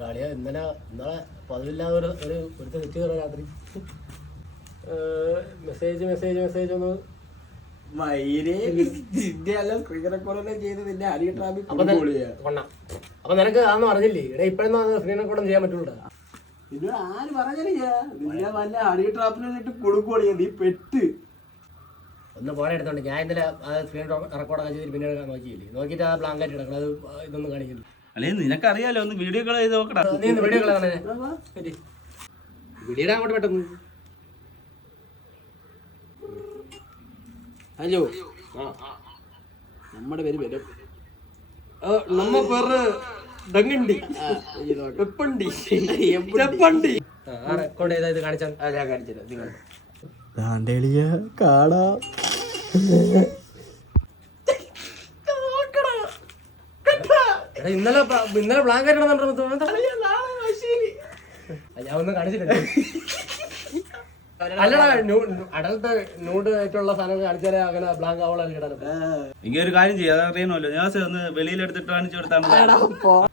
കളിയാ ഇന്നലെ പതിവില്ലാതെ ഒരു തെറ്റ് കയറാൻ രാത്രി മെസ്സേജ് ഒന്ന് അപ്പൊ നിനക്ക് അതൊന്നും പറഞ്ഞില്ലേ ഇവിടെ ഇപ്പഴൊന്നും സ്ക്രീൻ റെക്കോർഡും ചെയ്യാൻ പറ്റൂല. ആര് പറഞ്ഞ അടിയ ട്രാപ്പിലിട്ട് കൊടുക്കുവാണ് നീ പെട്ട് ഒന്ന് പോലെ എടുത്തോണ്ട് ഞാൻ ഇന്നലെ സ്ക്രീൻ റെക്കോർഡൊക്കെ ചെയ്തിട്ട് പിന്നീട് നോക്കിയിട്ട് ആ ബ്ലാങ്കറ്റ് കിടക്കണം. അത് ഇതൊന്നും കാണിക്കില്ല. അല്ലെ നിനക്കറിയാലോ ഒന്ന് വീഡിയോ കോൾ ചെയ്ത് നോക്കടാ. നീ വീഡിയോ കോൾ വീഡിയോ അങ്ങോട്ട് പെട്ടെന്ന്. ഹലോ നമ്മുടെ പേര് വരും നമ്മ പേര് ഡങ്ങണ്ടി വെപ്പണ്ടി റെക്കോർഡ് ചെയ്താ ഇത് കാണിച്ചാൽ ഞാൻ കാണിച്ചില്ല നിങ്ങൾ കാണാം. ഇന്നലെ ബ്ലാങ്കറ്റ് ഞാൻ ഒന്നും കാണിച്ചിട്ടില്ല. അല്ലടാ അടലത്തെ ന്യൂഡ് ആയിട്ടുള്ള സാധനം കാണിച്ചാലേ അങ്ങനെ ബ്ലാങ്ക് ആവളാണ് കിട്ടാൻ. ഇങ്ങനെ ഒരു കാര്യം ചെയ്യാം, അതറിയണമല്ലോ. ഞാൻ ഒന്ന് വെളിയിലെടുത്തിട്ട് കാണിച്ചു കൊടുത്താൽ